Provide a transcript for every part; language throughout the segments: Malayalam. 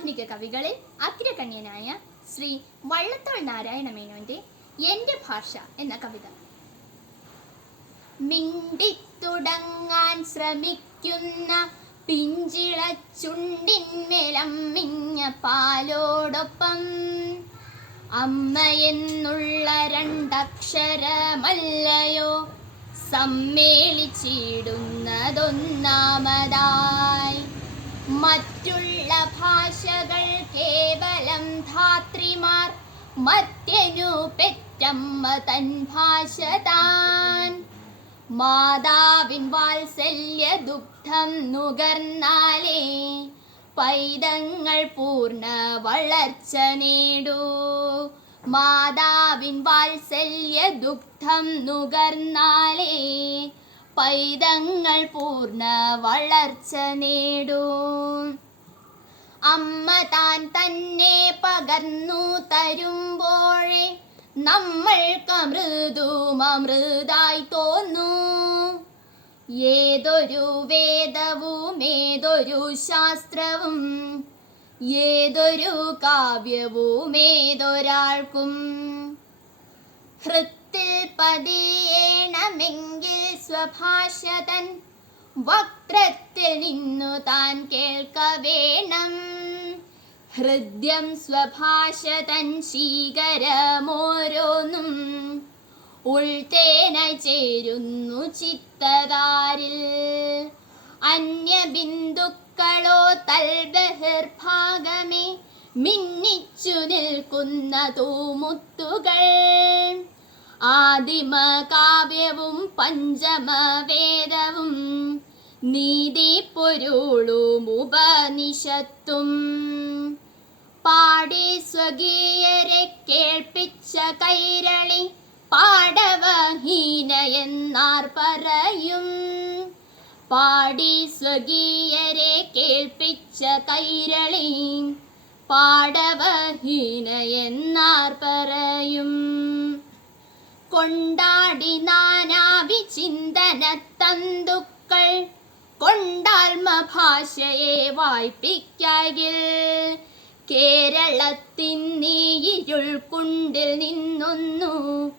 ആധുനിക കവികളിൽ അഗ്രഗണ്യനായ ശ്രീ വള്ളത്തോൾ നാരായണ മേനോന്റെ എന്റെ ഭാഷ എന്ന കവിത. മിണ്ടിത്തുടങ്ങാൻ ശ്രമിക്കുന്ന പിഞ്ചിള ചുണ്ടിന്മേലമ്മിഞ്ഞ പാലോടൊപ്പം അമ്മ എന്നുള്ള രണ്ടക്ഷരമല്ലയോ സമ്മേളിച്ചിടുന്നതൊന്നാമതായി മറ്റുള്ള മറ്റനു പെറ്റമ്മ തൻ ഭാഷ താൻ മാതാവിൻ വാത്സല്യ ദുഗ്ധം നുകർന്നാലേ പൈതങ്ങൾ പൂർണ വളർച്ച നേടൂ. മാതാവിൻ വാത്സല്യ ദുഗ്ധം നുകർന്നാലേ പൈതങ്ങൾ പൂർണ വളർച്ച നേടൂ. അമ്മ താൻ തന്നെ പകർന്നു തരുമ്പോഴേ നമ്മൾക്ക് അമൃതും അമൃതായി തോന്നു. ഏതൊരു വേദവും ഏതൊരു ശാസ്ത്രവും ഏതൊരു കാവ്യവും ഏതൊരാൾക്കും. ഹൃത്തിൽ പതിയേണമെങ്കിൽ സ്വഭാഷതൻ വക്രത്തിൽ നിന്നു താൻ കേൾക്ക വേണം ഹൃദ്യം സ്വഭാഷതൻ ശീകരമോരോന്നും ഉൾത്തേന ചേരുന്നു ചിത്തതാരിൽ. അന്യബിന്ദുക്കളോ തൽബഹിർഭാഗമേ മിന്നിച്ചു നിൽക്കുന്ന തൂമുത്തുകൾ. ആദിമ കാവ്യവും പഞ്ചമ വേദവും നീതി പൊരുളും ഉപനിഷത്തും. പാടി സ്വകീയരെ കേൾപ്പിച്ച കൈരളി പാടവഹീന എന്നാർ പറയും. പാടി സ്വകീയരെ കേൾപ്പിച്ച കൈരളി പാടവഹീന എന്നാർ പറയും. കൊണ്ടാടി നാനാവി ചിന്തന തന്തുക്കൾ കൊണ്ടാൽമ ഭാഷയെ വായ്പിക്കാകിൽ കേരളത്തിൻ നീയിരുൾക്കുണ്ടിൽ നിന്നൊന്നു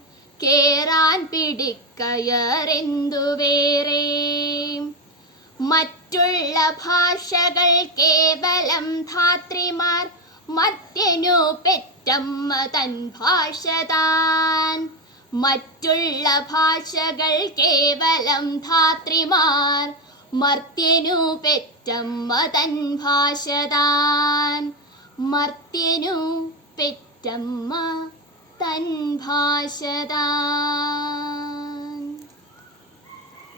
കേറാൻ പിടിക്കയറെന്തു വേറെ മറ്റുള്ള ഭാഷകൾ കേവലം ധാത്രിമാർ മത്യനു പെറ്റമ്മ തൻ ഭാഷ താൻ. മറ്റുള്ള ഭാഷകൾ കേവലം ധാത്രിമാർ മർത്യനു പെറ്റമ്മ തൻ ഭാഷ താൻ. മർത്യനു പെറ്റമ്മ തൻ ഭാഷ താൻ